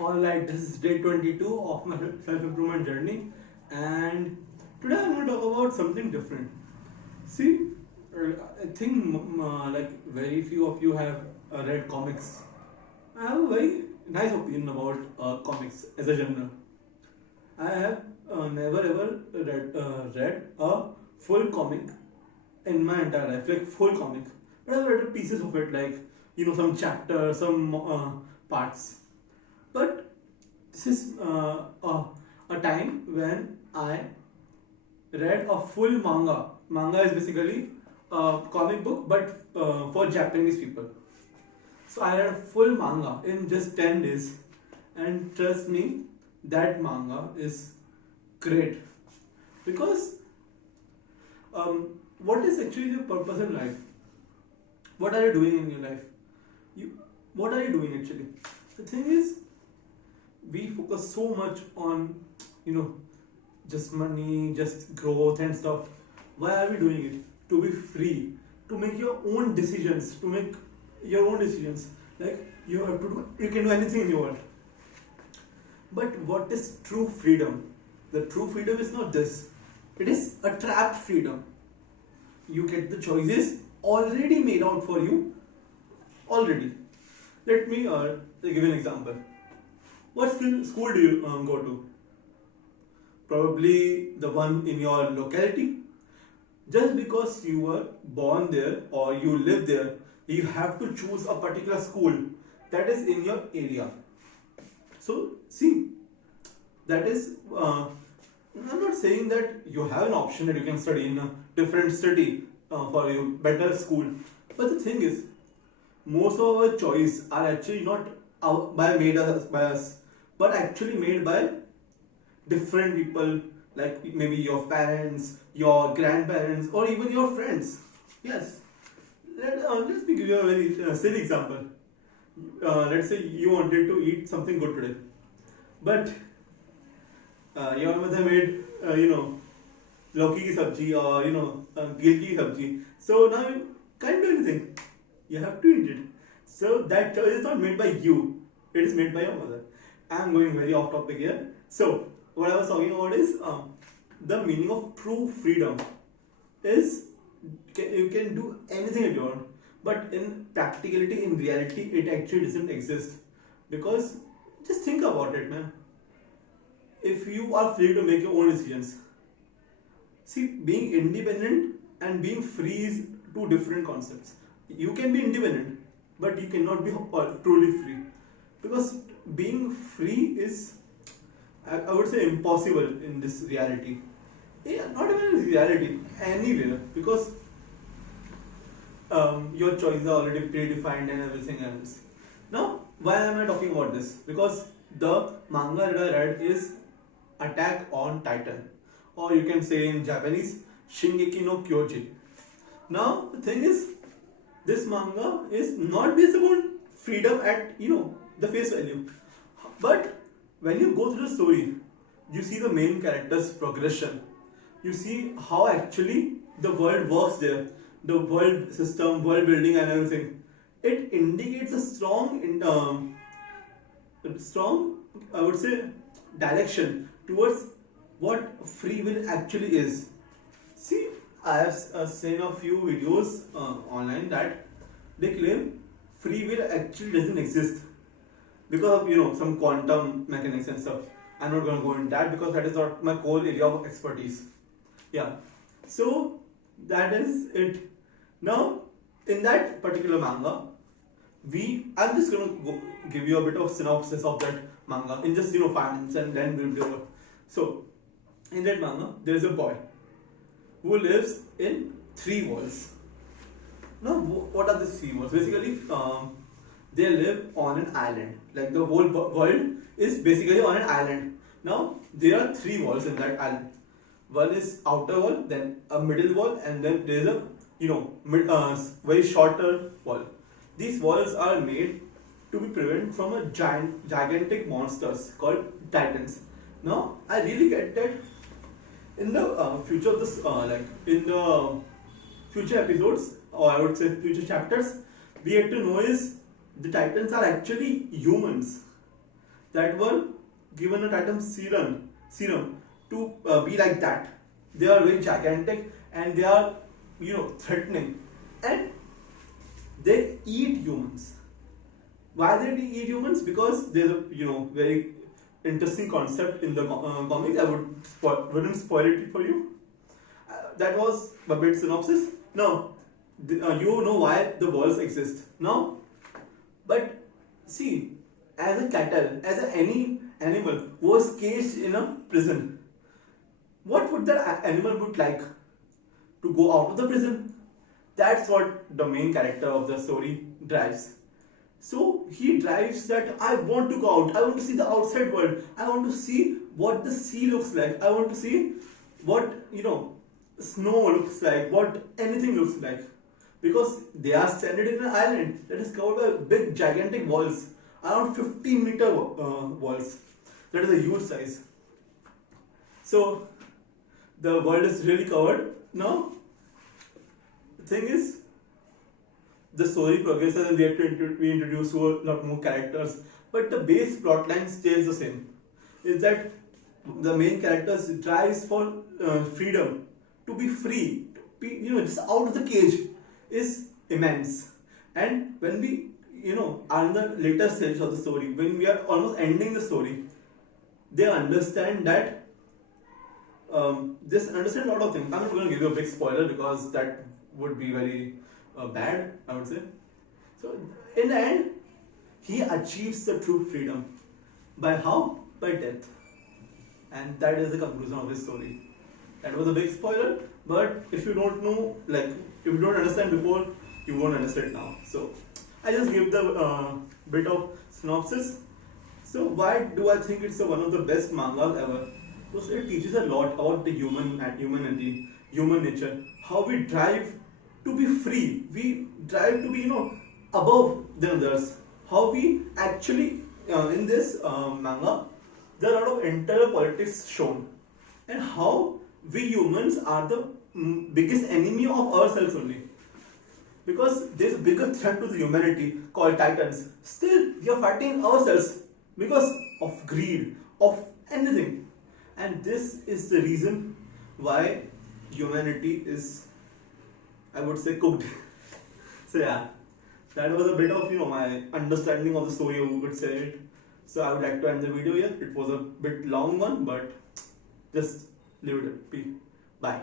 Alright, this is day 22 of my self-improvement journey, and today I'm going to talk about something different. See, I think like very few of you have read comics. I have a very nice opinion about comics as a genre. I have never ever read a full comic in my entire life, like full comic. But I've read pieces of it, like some chapters, some parts. But this is a time when I read a full manga. Manga is basically a comic book, but for Japanese people. So I read a full manga in just 10 days, and trust me, that manga is great because what is actually your purpose in life? What are you doing in your life? You, what are you doing actually? The thing is, we focus so much on you know just money, just growth and stuff. Why are we doing it? To be free, to make your own decisions, to make your own decisions. Like you have to do, you can do anything in your world. But what is true freedom? The true freedom is not this. It is a trapped freedom. You get the choices already made out for you. Already. Let me give you an example. What school do you go to? Probably the one in your locality. Just because you were born there or you live there, you have to choose a particular school that is in your area. So, see, that is, I'm not saying that you have an option that you can study in a different city for you, better school. But the thing is, most of our choice are actually not by us, but actually made by different people, like maybe your parents, your grandparents, or even your friends. Yes. Let me give you a very silly example. Let's say you wanted to eat something good today, but your mother made lauki ki sabji or gil ki sabji. So now you can't do anything. You have to eat it. So that choice is not made by you. It is made by your mother. I'm going very off topic here. So what I was talking about is the meaning of true freedom is you can do anything you want, but in practicality, in reality, it actually doesn't exist. Because just think about it, man. If you are free to make your own decisions, see, being independent and being free is two different concepts. You can be independent, but you cannot be truly free, because being free is, I would say, impossible in this reality. Yeah, not even in reality, anywhere, because your choices are already predefined and everything else. Now, why am I talking about this? Because the manga that I read is Attack on Titan, or you can say in Japanese, Shingeki no Kyojin. Now, the thing is, this manga is not based upon freedom at the face value, but when you go through the story, you see the main character's progression. You see how actually the world works there, the world system, world building, and everything. It indicates a strong, I would say, direction towards what free will actually is. See, I have seen a few videos online that they claim free will actually doesn't exist because of some quantum mechanics and stuff. I'm not going to go into that because that is not my core area of expertise. Yeah, so that is it. Now, in that particular manga, I'm just going to give you a bit of synopsis of that manga in just 5 minutes, and then we'll do it. So, in that manga, there is a boy who lives in 3 worlds. Now, what are these 3 worlds? Basically, they live on an island. Like the whole world is basically on an island. Now, there are 3 walls in that island. One is outer wall, then a middle wall, and then there is a very shorter wall. These walls are made to be prevented from a gigantic monsters called titans. Now, I really get that in the future of this, like in the future episodes, or I would say future chapters, we get to know is the titans are actually humans. that were given a titan serum to be like that. They are very gigantic and they are, threatening, and they eat humans. Why they eat humans? Because there's a very interesting concept in the comics. I wouldn't spoil it for you. That was a bit synopsis. Now, you know why the walls exist now. But see, as a cattle, as any animal was caged in a prison, what would that animal would like to go out of the prison? That's what the main character of the story drives. So he drives that I want to go out. I want to see the outside world. I want to see what the sea looks like. I want to see what snow looks like, what anything looks like. Because they are stranded in an island that is covered by big gigantic walls, around 15-meter walls. That is a huge size. So the world is really covered. Now the thing is, the story progresses and we have to be introduced to a lot more characters, but the base plotline stays the same. Is that the main characters drives for freedom, to be free, to be just out of the cage, is immense. And when we are in the later stage of the story, when we are almost ending the story, they understand that understand a lot of things. I'm not going to give you a big spoiler because that would be very bad, I would say. So in the end, he achieves the true freedom. By how? By death. And that is the conclusion of his story. That was a big spoiler, but if you don't know, if you don't understand before, you won't understand now. So I just give the bit of synopsis. So why do I think it's one of the best mangas ever? Because it teaches a lot about the humanity, human nature, how we drive to be free. We drive to be, above the others. How we actually, in this manga, there are a lot of internal politics shown, and how we humans are the biggest enemy of ourselves only. Because there's a bigger threat to the humanity called Titans. Still, we are fighting ourselves because of greed, of anything. And this is the reason why humanity is, I would say, cooked. So yeah, that was a bit of my understanding of the story, who could say it. So I would like to end the video here. It was a bit long one, but just leave it be. Bye.